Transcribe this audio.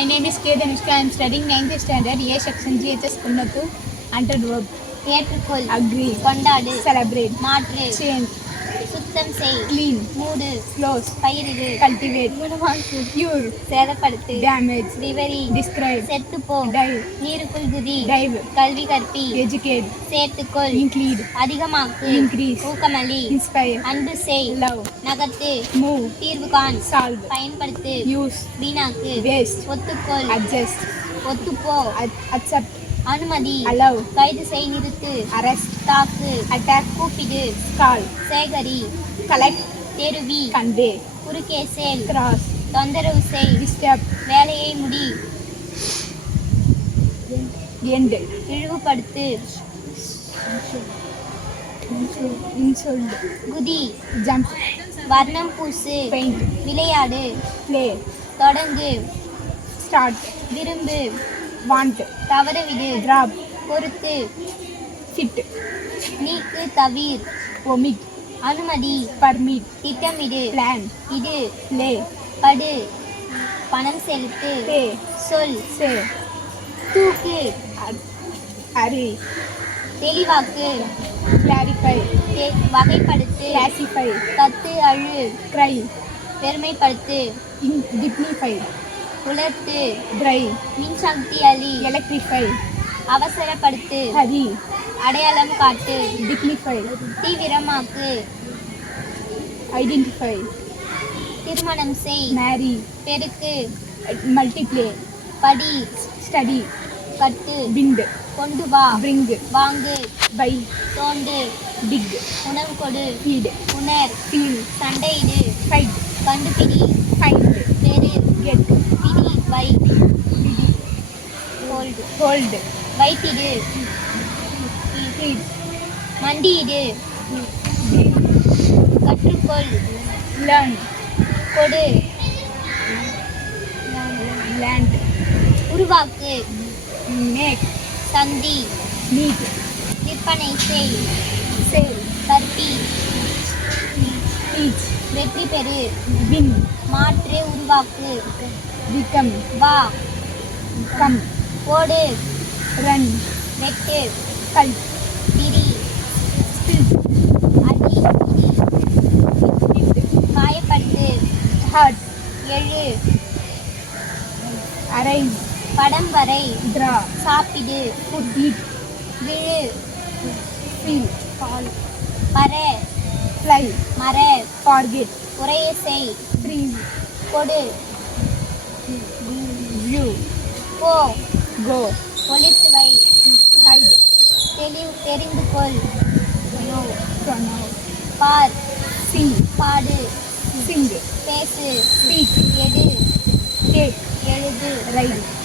My name is K. Danushka. I am studying 9th standard A section GHS Kunnathu. Entered verb. ஏற்றுக்கொள், Agree. கொண்டாடு, Celebrate. மாற்று, Change. சுத்தம் செய், Clean. மூடு, Close. பயிரிடு, Cultivate. Cure. சேதப்படுத்து, Damage. விவரி, Describe. செத்துப்போ, Dive. நீருக்குள் குதி, Dive. கல்வி கற்பி, Educate. சேர்த்துக்கொள், Include. அதிகமாக்கு, Increase. ஊக்கமளி, Inspire. அன்பு செய், Love. நகர்த்து, Move. தீர்வு காண், Solve. பயன்படுத்து, Use. வீணாக்கு, Waste. ஒத்துக்கொள், Adjust. ஒத்துப்போ, Accept. அனுமதி, Allow. கைது செய், நிறுத்து, Arrest. தாக்கு, Attack. கூப்பிடு, Call. சேகரி, Collect. தெருவி, Convey. குறுக்கே செல், Cross. தொந்தரவு செய், Disturb. வேலையை முடி, End. இழிவுபடுத்து, Insult. குதி, Jump. வர்ணம் பூசு, Paint. விளையாடு, Play. தொடங்கு, Start. விரும்பு, Want. தவறவிடு, Drop. பொறுத்து, Fit. நீக்கு, தவிர், Omit. அனுமதி, Permit. திட்டமிடு, Plan. இடு, Play. படு, பணம் செலுத்து, Pay. சொல், Say. தூக்கு, Hurry. தெளிவாக்கு, Clarify. வகைப்படுத்து, Classify. கத்து, அழு, Cry. பெருமைப்படுத்து, Dignify. உலர்த்து, Dry. மின்சக்தி அளி, Electrify. அவசரப்படுத்து, Hurry. அடையாளம் காட்டு, Dignify. தீவிரமாக்கு, Identify. திருமணம் செய், Marry. பெருக்கு, Multiply. படி, Study. கட்டு, Bind. கொண்டு வா, Bring. வாங்கு, Buy. தோண்டு, Dig. உணவு கொடு, Feed. உணர், Feel. சண்டையிடு, Fight. கண்டுபிடி, Find. பெரு, Get. பிடி, வை, Pity. Hold, Hold. வைத்திடு, Heat. மண்டியிடு, Breathe. கற்றுக்கொள், Learn. கொடு, Land. உருவாக்கு, Make. சந்தி, Meet. விற்பனை செய், Sell. கற்பி, Teach. வெற்றி பெறு, Win. மாற்று, உருவாக்கு, Become. வா, Come. ஓடு, Run. வெட்டு, Cult. பிரி, Spill. அடி, Hit. காயப்படுத்து, Hurt. எழு, Arise. படம் வரை, Draw. சாப்பிடு, Food. Eat. விழு, Feel. பற, Fly. மர, Forget. உரைய செய், Freeze. கொடு, View. போ, Go. ஒளித்து வை, Hide. தெரிந்து கொள், Know. Pronoun. பார், Sing. பாடு, Sing. பேசு, Speak. எடு, Take. எழுது, Ride.